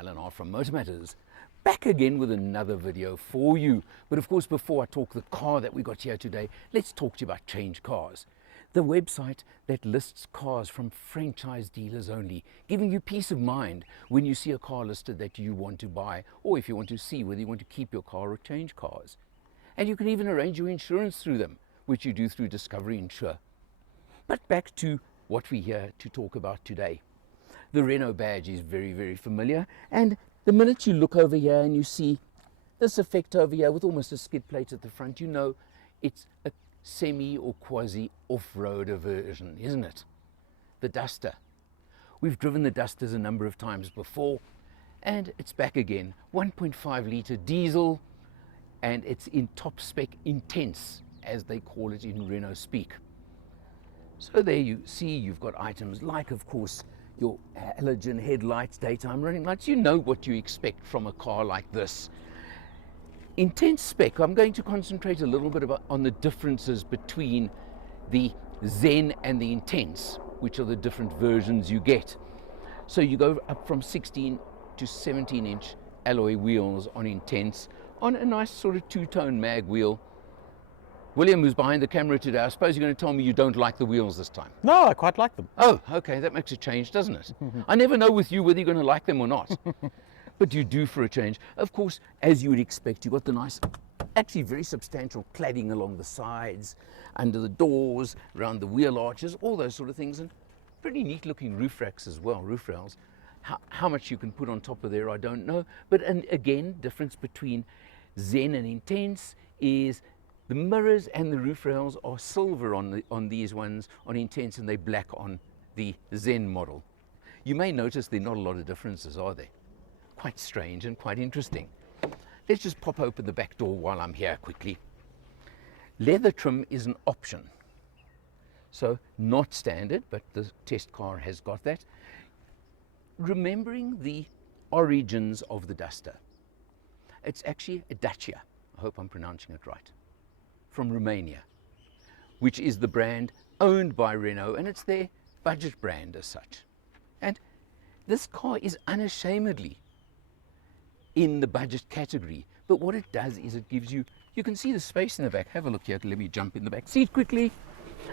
Alan R from Motor Matters, back again with another video for you. But of course, before I talk the car that we got here today, let's talk to you about Change Cars, the website that lists cars from franchise dealers only, giving you peace of mind when you see a car listed that you want to buy, or if you want to see whether you want to keep your car or change cars. And you can even arrange your insurance through them, which you do through Discovery Insure. But back to what we're here to talk about today. The Renault badge is very, very familiar, and the minute you look over here and you see this effect over here with almost a skid plate at the front, you know it's a semi or quasi off-roader version, isn't it? The Duster. We've driven the Dusters a number of times before, and it's back again. 1.5 litre diesel, and it's in top spec intense, as they call it in Renault speak. So there you see you've got items like, of course, your halogen headlights, daytime running lights. You know what you expect from a car like this. Intense spec. I'm going to concentrate a little bit on the differences between the Zen and the Intense, which are the different versions you get. So you go up from 16 to 17-inch alloy wheels on Intense, on a nice sort of two-tone mag wheel. William, who's behind the camera today, I suppose you're going to tell me you don't like the wheels this time. No, I quite like them. Oh, okay, that makes a change, doesn't it? I never know with you whether you're going to like them or not. But you do for a change. Of course, as you would expect, you've got the nice, actually very substantial cladding along the sides, under the doors, around the wheel arches, all those sort of things, and pretty neat looking roof racks as well, roof rails. How much you can put on top of there, I don't know. But and again, difference between Zen and Intense is the mirrors and the roof rails are silver on these ones on Intense, and they're black on the Zen model. You may notice there are not a lot of differences, are there? Quite strange and quite interesting. Let's just pop open the back door while I'm here quickly. Leather trim is an option. So not standard, but the test car has got that. Remembering the origins of the Duster. It's actually a Dacia. I hope I'm pronouncing it right. From Romania, which is the brand owned by Renault, and it's their budget brand as such. And this car is unashamedly in the budget category, but what it does is it gives you, you can see the space in the back. Have a look here. Let me jump in the back seat quickly,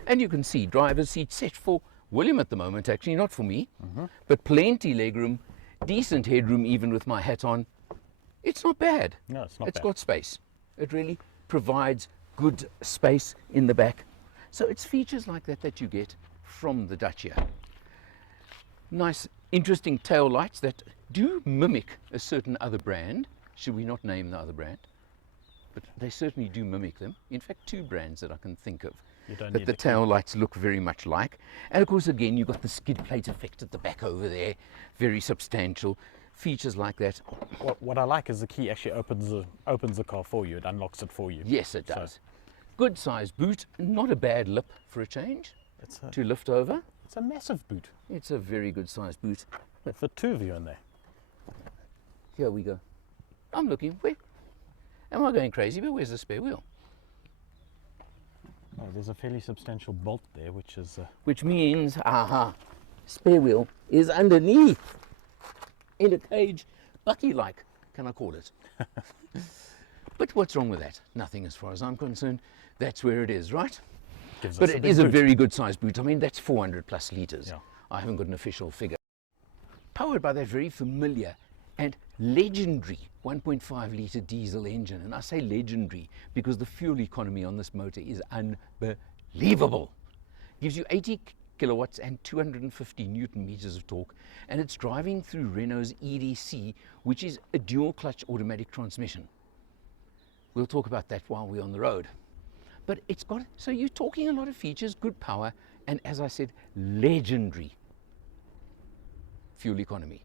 and you can see driver's seat set for William at the moment, actually not for me, but plenty legroom, decent headroom even with my hat on. It's not bad. No, it's not bad. It's got space. It really provides good space in the back. So it's features like that that you get from the Dacia. Nice, interesting tail lights that do mimic a certain other brand. Should we not name the other brand? But they certainly do mimic them. In fact, two brands that I can think of that the tail lights look very much like. And of course, again, you've got the skid plate effect at the back over there. Very substantial. Features like that. What I like is the key actually opens the car for you. It unlocks it for you. Yes, it does. So, good size boot, not a bad lip for a change to lift over. It's a massive boot. It's a very good size boot. For two of you in there. Here we go. I'm looking. Where? Am I going crazy? But where's the spare wheel? Oh, there's a fairly substantial bolt there, which is... Which means, spare wheel is underneath. In a cage, Bucky-like, can I call it? But what's wrong with that? Nothing as far as I'm concerned. That's where it is, right? But it is a very good sized boot. I mean, that's 400 plus litres. Yeah. I haven't got an official figure. Powered by that very familiar and legendary 1.5 litre diesel engine. And I say legendary because the fuel economy on this motor is unbelievable. Gives you 80 kilowatts and 250 newton meters of torque, and it's driving through Renault's EDC, which is a dual clutch automatic transmission. We'll talk about that while we're on the road. But it's got, so you're talking a lot of features, good power, and as I said, legendary fuel economy.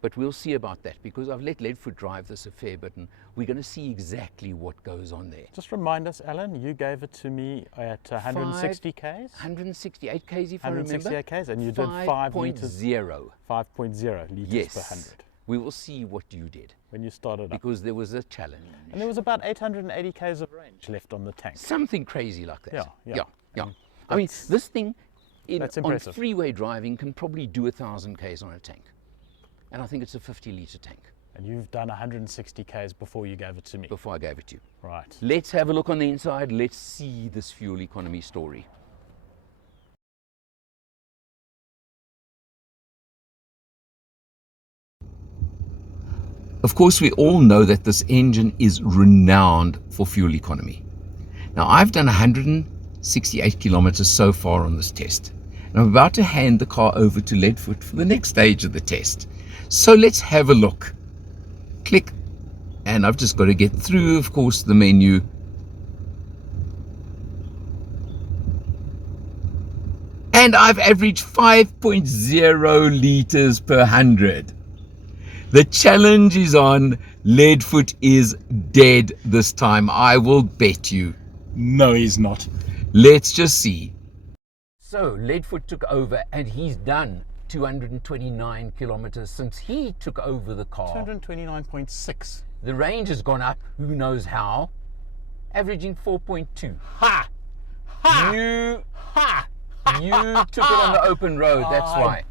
But we'll see about that because I've let Leadfoot drive this a fair bit, and we're going to see exactly what goes on there. Just remind us, Alan, you gave it to me at 160 Ks? 168 Ks if I remember. 168 Ks, and you did 5 litres. 5.0. 5.0 litres per 100. We will see what you did. When you started because there was a challenge. And there was about 880 Ks of range left on the tank. Something crazy like that. Yeah. I mean, this thing on impressive. freeway driving can probably do 1,000 Ks on a tank. and I think it's a 50-litre tank. And you've done 160 Ks before you gave it to me. Before I gave it to you. Right. Let's have a look on the inside. Let's see this fuel economy story. Of course, we all know that this engine is renowned for fuel economy. Now, I've done 168 kilometers so far on this test, and I'm about to hand the car over to Leadfoot for the next stage of the test. So let's have a look. Click, and I've just got to get through, of course, the menu. And I've averaged 5.0 liters per 100. The challenge is on. Leadfoot is dead this time, I will bet you. No, he's not. Let's just see. So Leadfoot took over, and he's done 229 kilometers since he took over the car. 229.6. The range has gone up, who knows how, averaging 4.2. Ha! Ha! You took it on the open road, that's why.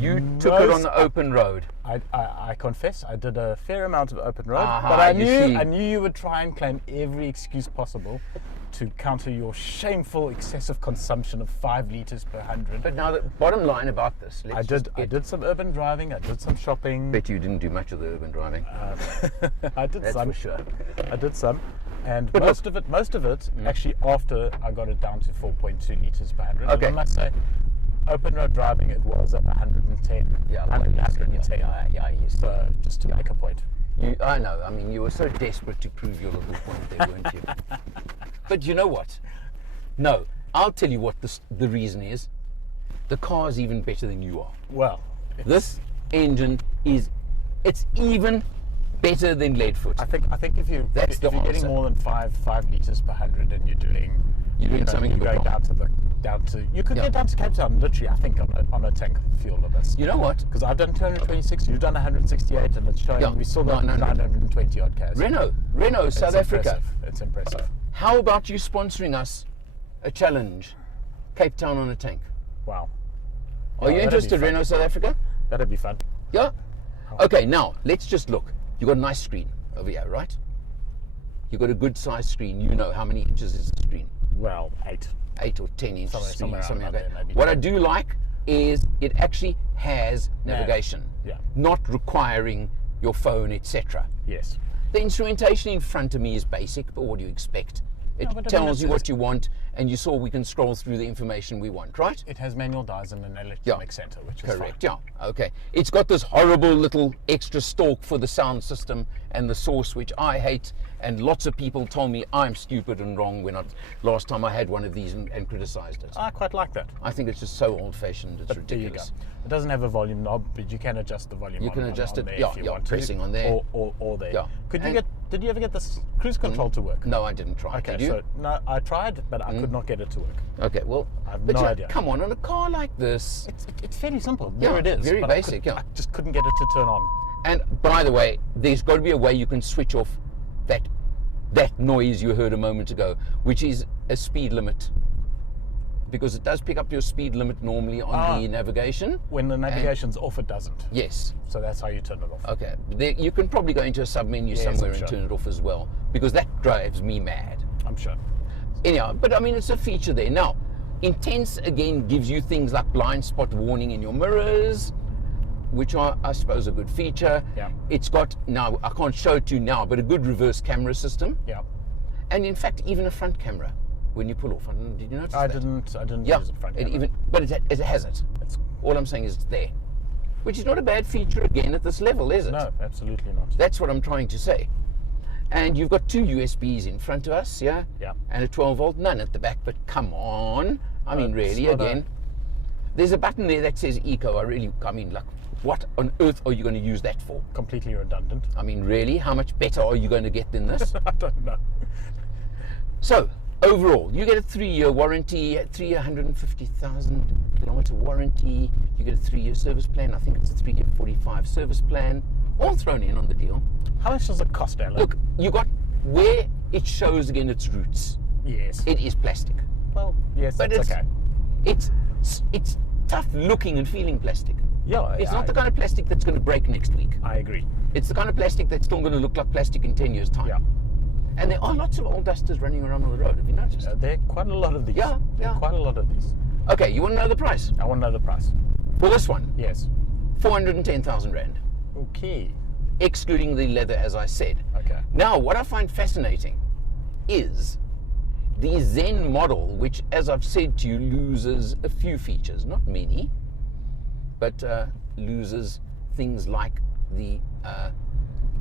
You took it on the open road. I confess, I did a fair amount of open road, Aha, but I you knew you would try and claim every excuse possible to counter your shameful excessive consumption of 5 liters per 100. But now the bottom line about this, I did some urban driving, I did some shopping. Bet you didn't do much of the urban driving. I did That's some. for sure. I did some, and But most of it actually after I got it down to 4.2 liters per 100. Okay. And I must say, open road driving it was at 110. Yeah, 110. yeah, yes. So just to make a point. I know. I mean, you were so desperate to prove your little point there, weren't you? But you know what? No, I'll tell you what the reason is. The car is even better than you are. Well, This engine it's even better than Leadfoot. I think if you're the getting answer. more than 5 liters per 100 and you're doing something you're good going wrong. down to you could Yeah. get down to Cape Town literally, I think, on a tank fuel of this. You know what? Because I've done 226, you've done 168, and it's showing Yeah, we still got 900. 920 odd Ks. Renault, South Africa. It's impressive. How about you sponsoring us a challenge? Cape Town on a tank. Wow. Are you that'd be interested, fun. Renault South Africa? That'd be fun. Yeah? Okay, now let's just look. You've got a nice screen over here, right? You've got a good sized screen. You know how many inches is the screen? Well, 8. 8 or 10 inch screen, somewhere something around like there, that. maybe What 10. I do like is it actually has navigation, Yeah. not requiring your phone, etc. Yes. The instrumentation in front of me is basic, but what do you expect? It No, but I mean, tells you it's- what you want, and you saw we can scroll through the information we want, right? It has manual dials and an electronic center, which is Correct, fine. yeah. Okay. It's got this horrible little extra stalk for the sound system and the source, which I hate, and lots of people told me I'm stupid and wrong last time I had one of these and criticized it. I quite like that. I think it's just so old-fashioned, it's But there you go. ridiculous. It doesn't have a volume knob, but you can adjust the volume. You can adjust it, there yeah, if you yeah, want pressing to, on there. or there. Yeah. Did you ever get this cruise control to work? No, I didn't try. Okay, Did you? so no, I tried, but I could not get it to work. Okay, well, I have but no yeah, idea. come on a car like this. It's fairly simple. Yeah, There it is. very but basic, I just couldn't get it to turn on. And by the way, there's got to be a way you can switch off that noise you heard a moment ago, which is a speed limit. Because it does pick up your speed limit normally on the navigation. When the navigation's off, it doesn't. Yes. So that's how you turn it off. Okay. You can probably go into a sub-menu Yes, somewhere I'm and sure. turn it off as well, because that drives me mad. I'm sure. Anyhow, but I mean, it's a feature there. Now, Intense again gives you things like blind spot warning in your mirrors, which are, I suppose, a good feature. Yeah. It's got, now, I can't show it to you now, but a good reverse camera system. Yeah. And in fact, even a front camera when you pull off. Did you notice I that? didn't Yeah, use it front it camera. even, but it has it. It's, All I'm saying is it's there, which is not a bad feature again at this level, is it? no, absolutely not. That's what I'm trying to say. And you've got two USBs in front of us, yeah? Yeah. And a 12 volt, none at the back, but come on. I mean, really, not a- again. There's a button there that says eco. I mean, like, what on earth are you going to use that for? Completely redundant. I mean, really, how much better are you going to get than this? I don't know. So, overall, you get a 3-year warranty, 350,000 kilometer warranty. You get a 3-year service plan. I think it's a 3-year 45 service plan, all thrown in on the deal. How much does it cost, Alan? Look, you got where it shows again its roots. Yes. It is plastic, Well, yes, but that's okay. it's tough looking and feeling plastic. Yeah, It's not the kind of plastic that's going to break next week. I agree. It's the kind of plastic that's still going to look like plastic in 10 years' time. Yeah. And there are lots of old dusters running around on the road. Have you noticed? There are quite a lot of these. Yeah, There are yeah. quite a lot of these. Okay, you want to know the price? I want to know the price. For this one, Yes. 410,000 Rand, Okay. excluding the leather, as I said. Okay. Now, what I find fascinating is the Zen model, which, as I've said to you, loses a few features, not many, but loses things like the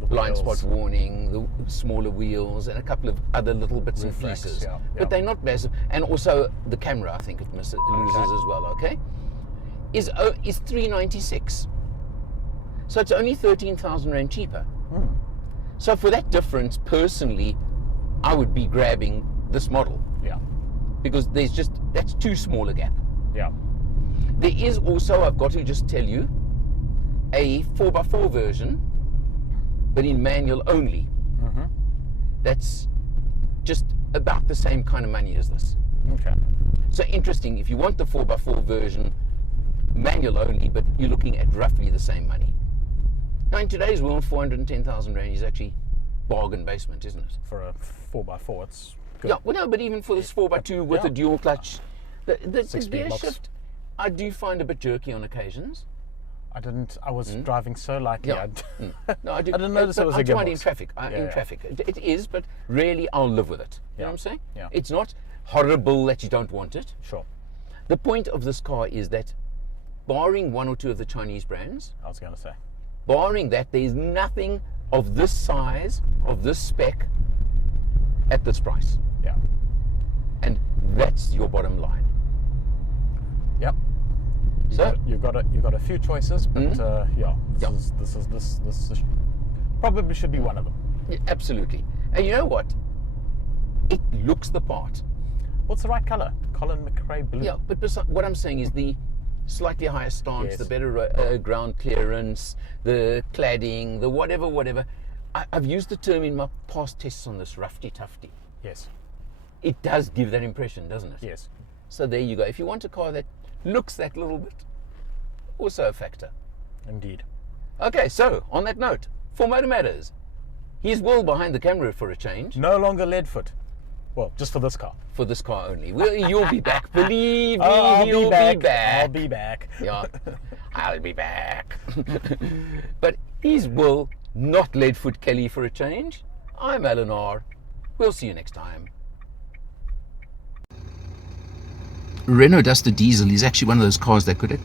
blind wheels. spot warning, the smaller wheels, and a couple of other little bits Roof and racks, pieces. yeah, But yeah. they're not massive. And also the camera, I think it loses as well, okay? Is 396. So it's only 13,000 Rand cheaper. So for that difference, personally, I would be grabbing this model Yeah. because that's too small a gap. Yeah. There is also, I've got to just tell you, a 4x4 version, but in manual only. That's just about the same kind of money as this. Okay. So interesting, if you want the 4x4 version, manual only, but you're looking at roughly the same money. Now in today's world, 410,000 Rand is actually bargain basement, isn't it? For a 4x4, it's good. Yeah, well no, but even for this 4x2 with Yeah. a dual clutch, the 6-speed gear locks. shift, I do find a bit jerky on occasions. I was driving so lightly. Yeah. No, I do. I didn't notice it was a I'm trying gearbox. in traffic. Yeah, In yeah. traffic, it is, but really I'll live with it. You know Yeah. what I'm saying? Yeah. It's not horrible that you don't want it. Sure. The point of this car is that, barring one or two of the Chinese brands, I was going to say. barring that, there's nothing of this size, of this spec, at this price, Yeah. and that's your bottom line. Yep. So You've got a few choices, but yeah, Yeah. this is probably should be one of them. yeah, absolutely, and you know what? It looks the part. What's the right color? Colin McRae blue. Yeah, but what I'm saying is the slightly higher stance, Yes. the better ground clearance, the cladding, the whatever. I've used the term in my past tests on this, roughy tufty. Yes. It does give that impression, doesn't it? Yes. So there you go. If you want a car that looks that little bit, also a factor. Indeed. Okay, so on that note, for Motor Matters, here's Will behind the camera for a change. No longer lead foot. Well, just for this car. For this car only. You'll be back. Believe me, I'll he'll be back. be back. I'll be back. Yeah, I'll be back. But he's Will, not Leadfoot Kelly for a change. I'm Alan R. We'll see you next time. Renault Duster Diesel is actually one of those cars that could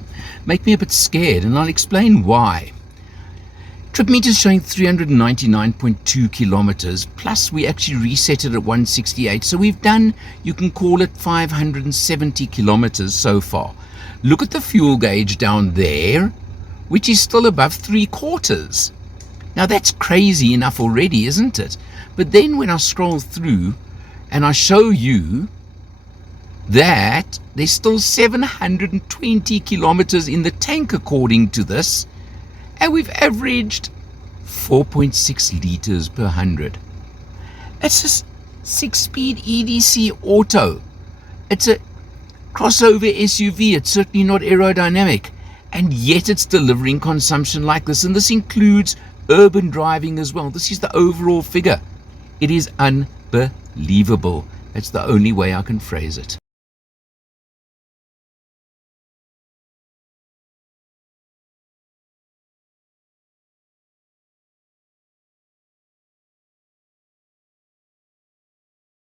make me a bit scared, and I'll explain why. Trip meters showing 399.2 kilometers, plus we actually reset it at 168, so we've done, you can call it 570 kilometers so far. Look at the fuel gauge down there, which is still above 3/4. Now that's crazy enough already, isn't it? But then when I scroll through and I show you that there's still 720 kilometers in the tank according to this, and we've averaged 4.6 liters per 100. It's a 6-speed EDC auto. It's a crossover SUV. It's certainly not aerodynamic, and yet it's delivering consumption like this, and this includes urban driving as well. This is the overall figure. It is unbelievable. That's the only way I can phrase it.